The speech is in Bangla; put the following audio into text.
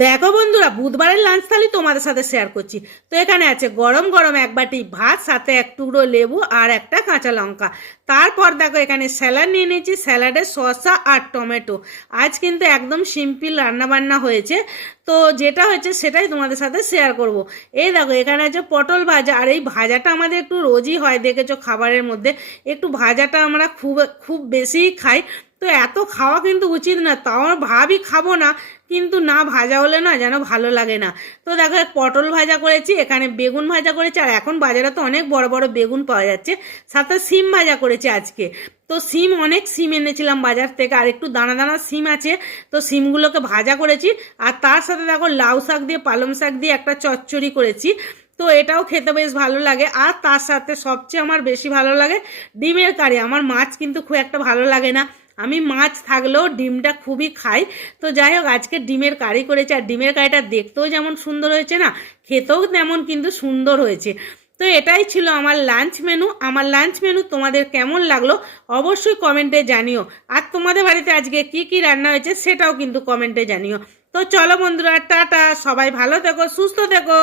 দেখো বন্ধুরা, বুধবারের লাঞ্চ থালি তোমাদের সাথে শেয়ার করছি। তো এখানে আছে গরম গরম এক বাটি ভাত, সাথে এক টুকরো লেবু আর একটা কাঁচা লঙ্কা। তারপর দেখো এখানে স্যালাড নিয়ে নিয়েছি স্যালাডে শসা আর টমেটো। আজ কিন্তু একদম সিম্পল রান্নাবান্না হয়েছে। তো যেটা হয়েছে সেটাই তোমাদের সাথে শেয়ার করব। এই দেখো, এখানে আছে পটল ভাজা। আর এই ভাজাটা আমাদের একটু রোজই হয়, দেখেছ খাবারের মধ্যে। একটু ভাজাটা আমরা খুব খুব বেশিই খাই। তো এত খাওয়া কিন্তু উচিত না, তাও ভাবি খাব না, কিন্তু না ভাজা হলে না যেন ভালো লাগে না। তো দেখো পটল ভাজা করেছি, এখানে বেগুন ভাজা করেছি, আর এখন বাজারে তো অনেক বড় বড় বেগুন পাওয়া যাচ্ছে, সাথে সিম ভাজা করেছি আজকে। তো সিম অনেক সিম এনেছিলাম বাজার থেকে, আর একটু দানা দানা সিম আছে, তো সিমগুলোকে ভাজা করেছি, আর তার সাথে দেখো, লাউ শাক দিয়ে, পালং শাক দিয়ে একটা চচ্চড়ি করেছি। তো এটাও খেতে বেশ ভালো লাগে, আর তার সাথে সবচেয়ে আমার বেশি ভালো লাগে, ডিমের কারি। আমার মাছ কিন্তু খুব একটা ভালো লাগে না আমি মাছ থাকলেও ডিমটা খুবই খাই। তো যাই হোক, আজকে ডিমের কারি করেছে। আর ডিমের কারিটা দেখতেও যেমন সুন্দর হয়েছে না, খেতেও তেমন কিন্তু সুন্দর হয়েছে। তো এটাই ছিল আমার লাঞ্চ মেনু আমার লাঞ্চ মেনু তোমাদের কেমন লাগল অবশ্যই কমেন্টে জানিও। আর তোমাদের বাড়িতে আজকে কি কি রান্না হয়েছে সেটাও কিন্তু কমেন্টে জানিও। তো চলো বন্ধুরা, টাটা। সবাই ভালো থেকো, সুস্থ থেকো।